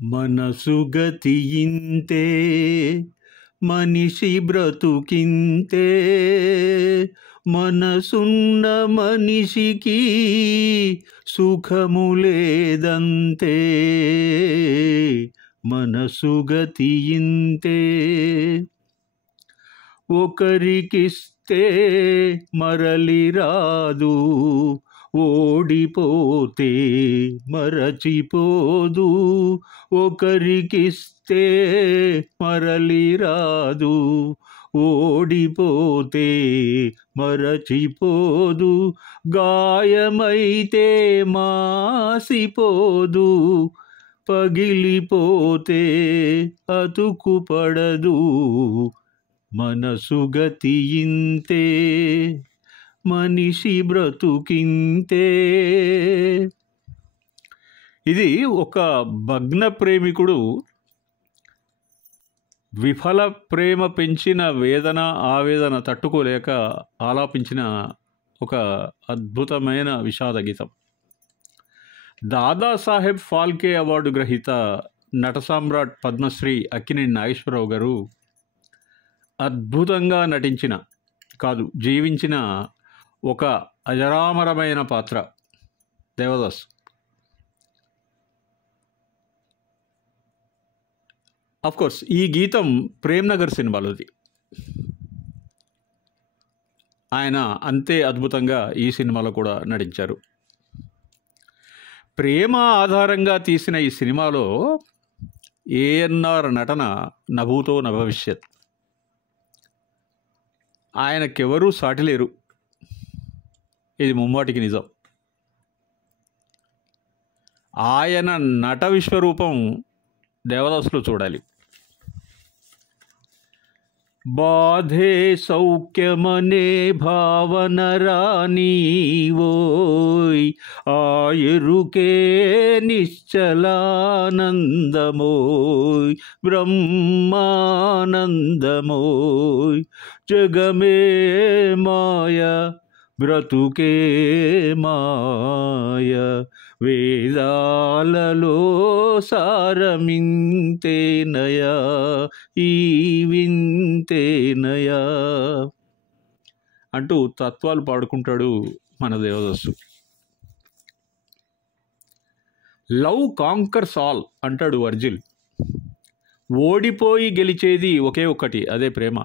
మనసు గతియింతే మనిషి బ్రతుకింతే, మనసున్న మనిషికి సుఖము లేదంతే, మనసు గతియింతే. ఒకరికిస్తే మరలి రాదు, ఓడిపోతే మరచిపోదు. ఒకరికిస్తే మరలి రాదు, ఓడిపోతే మరచిపోదు. గాయమైతే మాసిపోదు, పగిలిపోతే అతుకుపడదు. మనసు గతియింతే మనిషి బ్రతుకింతే. ఇది ఒక భగ్న ప్రేమికుడు విఫల ప్రేమ పెంచిన వేదన ఆవేదన తట్టుకోలేక ఆలాపించిన ఒక అద్భుతమైన విషాద గీతం. దాదాసాహెబ్ ఫాల్కే అవార్డు గ్రహీత నట సామ్రాట్ పద్మశ్రీ అక్కినేని నాగేశ్వరరావు గారు అద్భుతంగా నటించిన జీవించిన ఒక అజరామరమైన పాత్ర దేవదాస్. కోర్స్ ఈ గీతం ప్రేమ్నగర్ సినిమాలోది. ఆయన అంతే అద్భుతంగా ఈ సినిమాలో కూడా నటించారు. ప్రేమ ఆధారంగా తీసిన ఈ సినిమాలో ఏఎన్ఆర్ నటన నభూతో నభవిష్యత్. ఆయనకెవరూ సాటిలేరు, ఇది ముమ్మాటికి నిజం. ఆయన నట విశ్వరూపం దేవదాసులో చూడాలి. బాధే సౌఖ్యమనే భావన రానీవోయ్, ఆయరుకే నిశ్చలానందమోయ్, బ్రహ్మానందమోయ్. జగమే మాయ బ్రతుకే మాయ, వేదాలలో సారమింతేనయా, ఈ వింతేనయా అంటూ తత్వాలు పాడుకుంటాడు మన దేవదాసు. లవ్ కాంకర్స్ ఆల్ అంటాడు వర్జిల్. ఓడిపోయి గెలిచేది ఒకే ఒక్కటి, అదే ప్రేమ.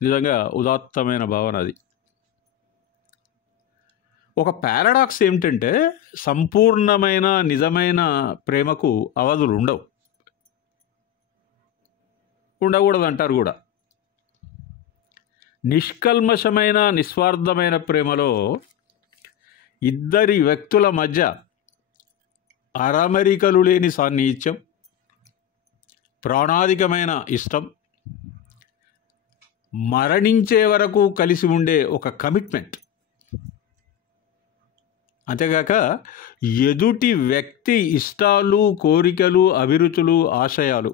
నిజంగా ఉదాత్తమైన భావన అది. ఒక పారాడాక్స్ ఏమిటంటే సంపూర్ణమైన నిజమైన ప్రేమకు అవధులు ఉండకూడదు అంటారు కూడా. నిష్కల్మషమైన నిస్వార్థమైన ప్రేమలో ఇద్దరి వ్యక్తుల మధ్య అరమరికలు లేని సాన్నిహిత్యం, ప్రాణాధికమైన ఇష్టం, మరణించే వరకు కలిసి ఉండే ఒక కమిట్మెంట్, అంతేగాక ఎదుటి వ్యక్తి ఇష్టాలు కోరికలు అభిరుచులు ఆశయాలు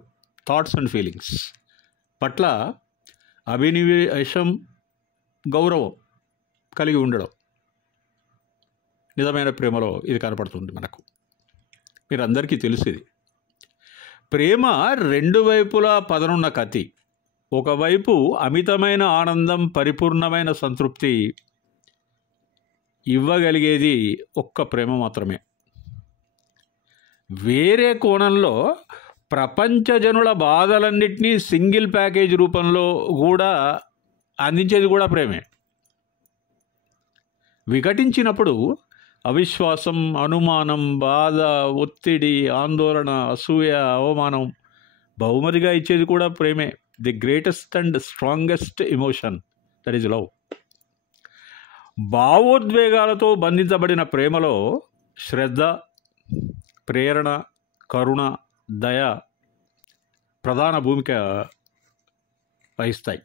థాట్స్ అండ్ ఫీలింగ్స్ పట్ల అభినివేశం గౌరవం కలిగి ఉండడం నిజమైన ప్రేమలో ఇది కనపడుతుంది మనకు. మీరందరికీ తెలిసేది. ప్రేమ రెండు వైపులా పదనున్న కత్తి. ఒకవైపు అమితమైన ఆనందం, పరిపూర్ణమైన సంతృప్తి ఇవ్వగలిగేది ఒక్క ప్రేమ మాత్రమే. వేరే కోణంలో ప్రపంచ జనుల బాధలన్నింటినీ సింగిల్ ప్యాకేజ్ రూపంలో కూడా అందించేది కూడా ప్రేమే. వికటించినప్పుడు అవిశ్వాసం, అనుమానం, బాధ, ఒత్తిడి, ఆందోళన, అసూయ, అవమానం బహుమతిగా ఇచ్చేది కూడా ప్రేమే. The greatest and strongest emotion, that is love. భావోద్వేగాలతో బంధించబడిన ప్రేమలో శ్రద్ధ, ప్రేరణ, కరుణ, దయ ప్రధాన భూమిక వహిస్తాయి.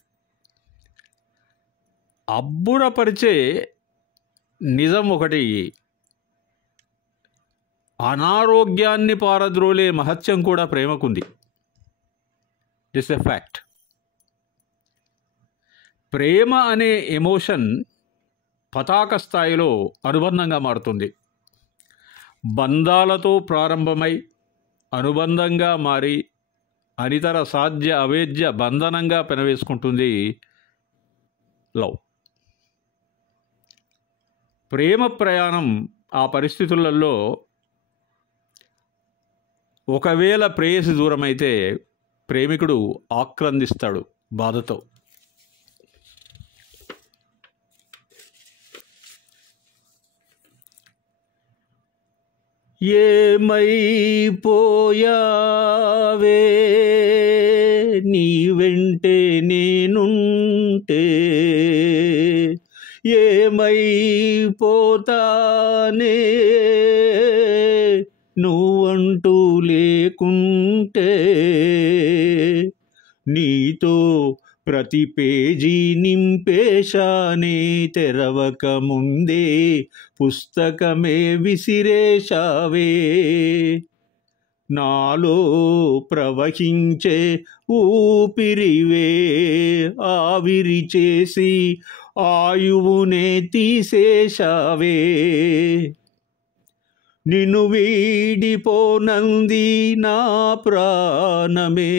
అబ్బురపరిచే నిజం ఒకటి, అనారోగ్యాన్ని పారద్రోలే మహత్యం కూడా ప్రేమకుంది. This a fact. ప్రేమ అనే ఎమోషన్ పతాక స్థాయిలో అనుబంధంగా మారుతుంది. బంధాలతో ప్రారంభమై అనుబంధంగా మారి అనితర సాధ్య అవేద్య బంధనంగా పెనవేసుకుంటుంది లవ్. ప్రేమ ప్రయాణం ఆ పరిస్థితులలో ఒకవేళ ప్రేయసి దూరమైతే ప్రేమికుడు ఆక్రందిస్తాడు బాధతో. ఏమైపోయావే నీ వెంటే నేనుంటే, ఏమైపోతానే నువ్వంటూ లేకుంటే, నీతో ప్రతి పేజీ నింపేశానే తెరవక ముందే పుస్తకమే విసిరేశావే. నాలో ప్రవహించే ఊపిరివే ఆవిరి చేసి ఆయువునే తీసేశావే. నిన్ను వీడిపోనంది నా ప్రాణమే,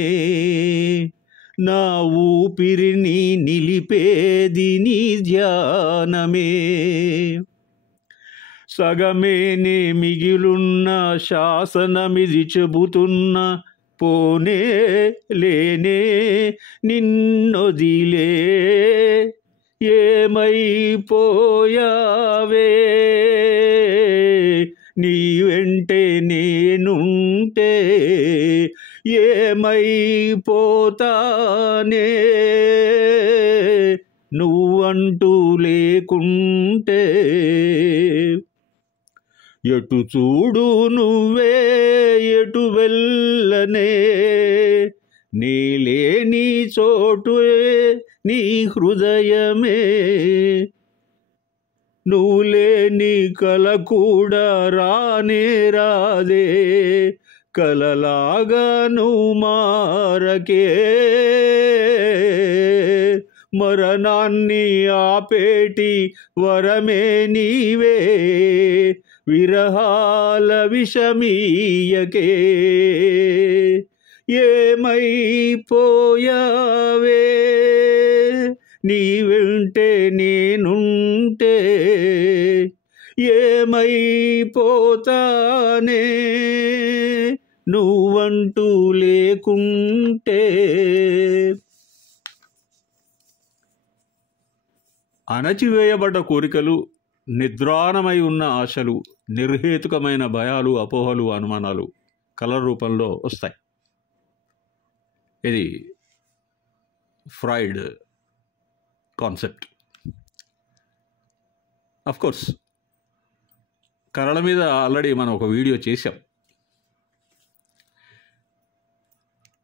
నా ఊపిరిని నిలిపేది నీ ధ్యానమే. సగమేనే మిగిలున్న శాసనమిది చెబుతున్న, పోనే లేనే నిన్నొదిలే. ఏమైపోయావే నీ వెంటే నేనుంటే, ఏమైపోతానే నువ్వంటూ లేకుంటే. ఎటు చూడు నువ్వే ఎటు వెళ్ళనే, నీలేని చోటు నీ హృదయమే. నువ్వు లేని కల కూడా రానే రాదే, కలలాగా నువ్వు మారకే. మరణాన్ని ఆపేటి వరమే నీవే, విరహాల విషమీయకే. ఏమైపోయావే నీ వెంటే నేనుంటే, ఏమైపోతానే నువ్వంటూ లేకుంటే. అణచివేయబడ్డ కోరికలు, నిద్రాణమై ఉన్న ఆశలు, నిర్హేతుకమైన భయాలు, అపోహలు, అనుమానాలు కలల రూపంలో వస్తాయి. ఇది ఫ్రాయిడ్ కాన్సెప్ట్. అఫ్కోర్స్ కళల మీద ఆల్రెడీ మనం ఒక వీడియో చేసాం.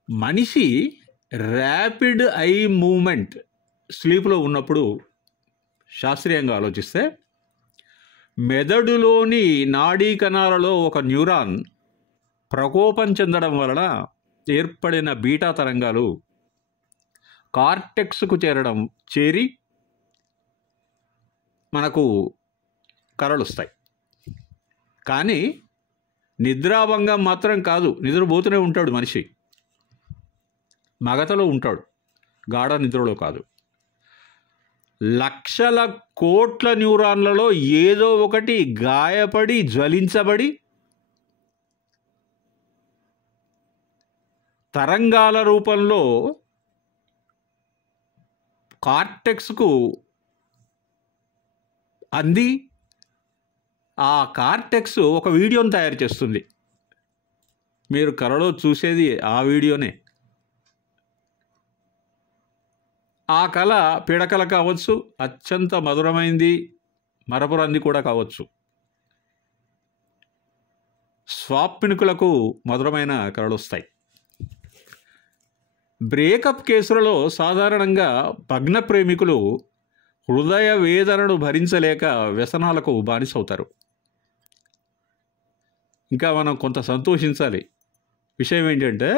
మనిషి ర్యాపిడ్ ఐ మూమెంట్ స్లీప్లో ఉన్నప్పుడు శాస్త్రీయంగా ఆలోచిస్తే మెదడులోని నాడీ కణాలలో ఒక న్యూరాన్ ప్రకోపం చెందడం వలన ఏర్పడిన బీటా తరంగాలు కార్టెక్స్కు చేరి మనకు కలలు వస్తాయి. కానీ నిద్రాభంగం మాత్రం కాదు, నిద్రపోతూనే ఉంటాడు మనిషి, మగతలో ఉంటాడు, గాఢ నిద్రలో కాదు. లక్షల కోట్ల న్యూరాన్లలో ఏదో ఒకటి గాయపడి జ్వలించబడి తరంగాల రూపంలో కార్టెక్స్కు అంది ఆ కార్టెక్స్ ఒక వీడియోని తయారు చేస్తుంది. మీరు కలలో చూసేది ఆ వీడియోనే. ఆ కళ పీడకల కావచ్చు, అత్యంత మధురమైంది మరపురంది కూడా కావచ్చు. స్వాప్నికులకు మధురమైన కళలు వస్తాయి. బ్రేకప్ కేసులలో సాధారణంగా భగ్న ప్రేమికులు హృదయ వేదనను భరించలేక వ్యసనాలకు బానిసవుతారు. ఇంకా మనం కొంత సంతోషించాలి. విషయం ఏంటంటే,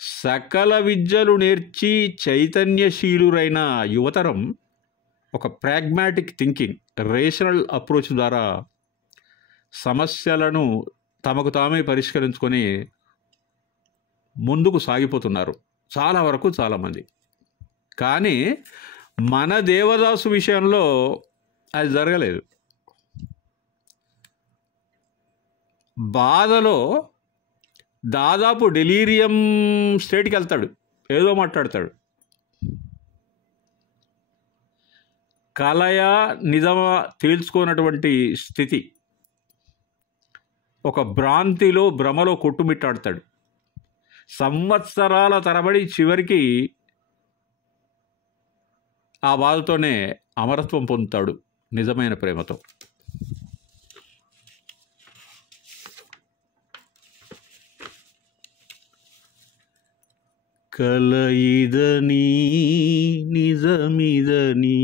సకల విద్యలు నేర్చి చైతన్యశీలురైన యువతరం ఒక ప్రాగ్మాటిక్ థింకింగ్, రేషనల్ అప్రోచ్ ద్వారా సమస్యలను తమకు తామే పరిష్కరించుకొని ముందుకు సాగిపోతున్నారు చాలా వరకు చాలామంది. కానీ మన దేవదాసు విషయంలో అది జరగలేదు. బాధలో దాదాపు డెలీరియం స్టేట్కి వెళ్తాడు, ఏదో మాట్లాడతాడు. కలయ నిజమా తేల్చుకోనటువంటి స్థితి, ఒక భ్రమలో కొట్టుమిట్టాడతాడు. సంవత్సరాల తరబడి చివరికి ఆ బాధతోనే అమరత్వం పొందుతాడు నిజమైన ప్రేమతో. కలయిదని నిజమిదని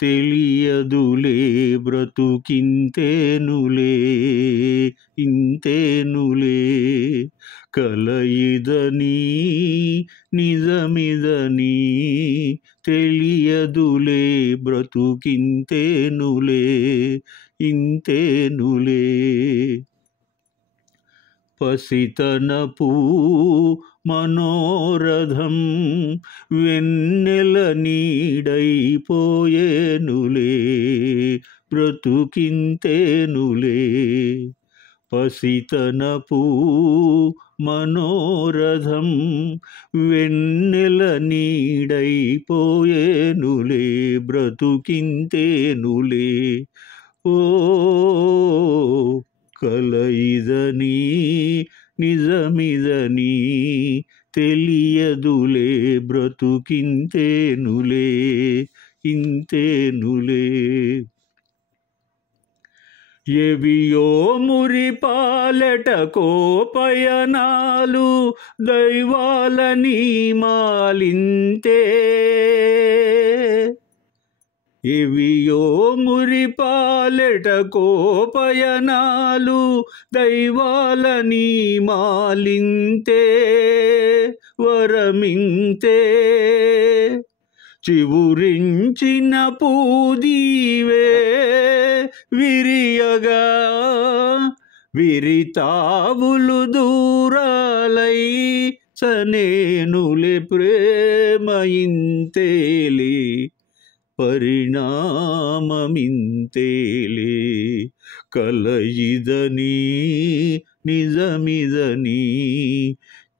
తెలియదులే బ్రతుకింతేనులే ఇంతేనులే. కలయిదని నిజమిదని తెలియదులే బ్రతుకింతేనులే ఇంతేనులే. పసితనపు మనోరథం వెన్నెల నీడైపోయేనులే బ్రతుకింతేనులే. పసితనపు మనోరథం వెన్నెల నీడైపోయేనులే బ్రతుకింతేనులే. ఓ కలయిదని నిజమిదని తెలియదులే బ్రతుకింతేనులే ఇంతేనులే. ఎవియో మురిపాలెట కోపయనాలు దైవాలని మాలింతే. ఎవియో మురిపాలెట కోపయనాలు దైవాలని మాలింతే వరమింతే. చివురించిన పూదీవే విరియగా విరితావులు దూరాలై సనేనులే ప్రేమ ఇంతేలే పరిణామమింతేలే. కలయిదని నిజమిదని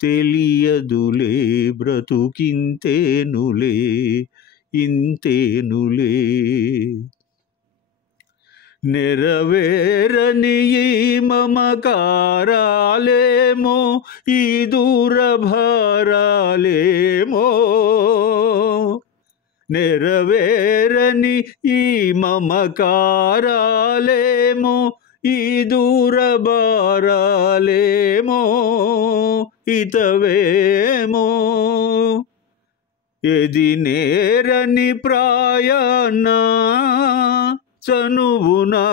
తెలియదులే బ్రతుకింతేనులే ఇంతేనులే. నెరవేరని ఈ మమకారాలేమో ఈ దూరభారాలేమో. నెరవేరని ఈ మమకారాలేమో ఈ దూరభారాలేమో ఇతవేమో. ఎది నేరని ప్రాయాన్నా చనువునా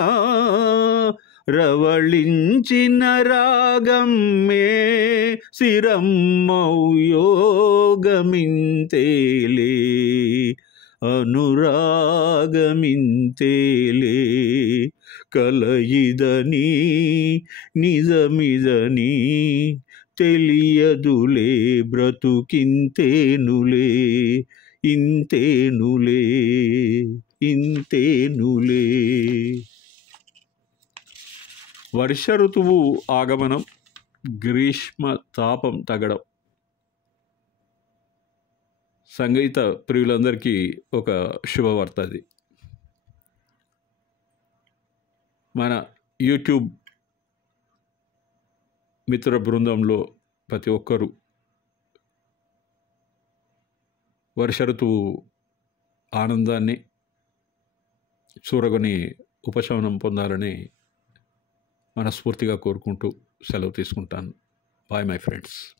రవళించిన రాగమ్మే శిరమ్మౌ యోగమింతేలే అనురాగమింతేలే. కలయిదని నిజమిదని తెలియదులే బ్రతుకింతేనులే ఇంతేనులే ఇంతేనులే. వర్ష ఋతువు ఆగమనం, గ్రీష్మ తాపం తగ్గడం. సంగీత ప్రియులందరికీ ఒక శుభవార్త అది. మన యూట్యూబ్ మిత్ర బృందంలో ప్రతి ఒక్కరూ వర్ష ఋతువు ఆనందాన్ని చూరగొని ఉపశమనం పొందాలని మనస్ఫూర్తిగా కోరుకుంటూ సెలవు తీసుకుంటాను. Bye my friends.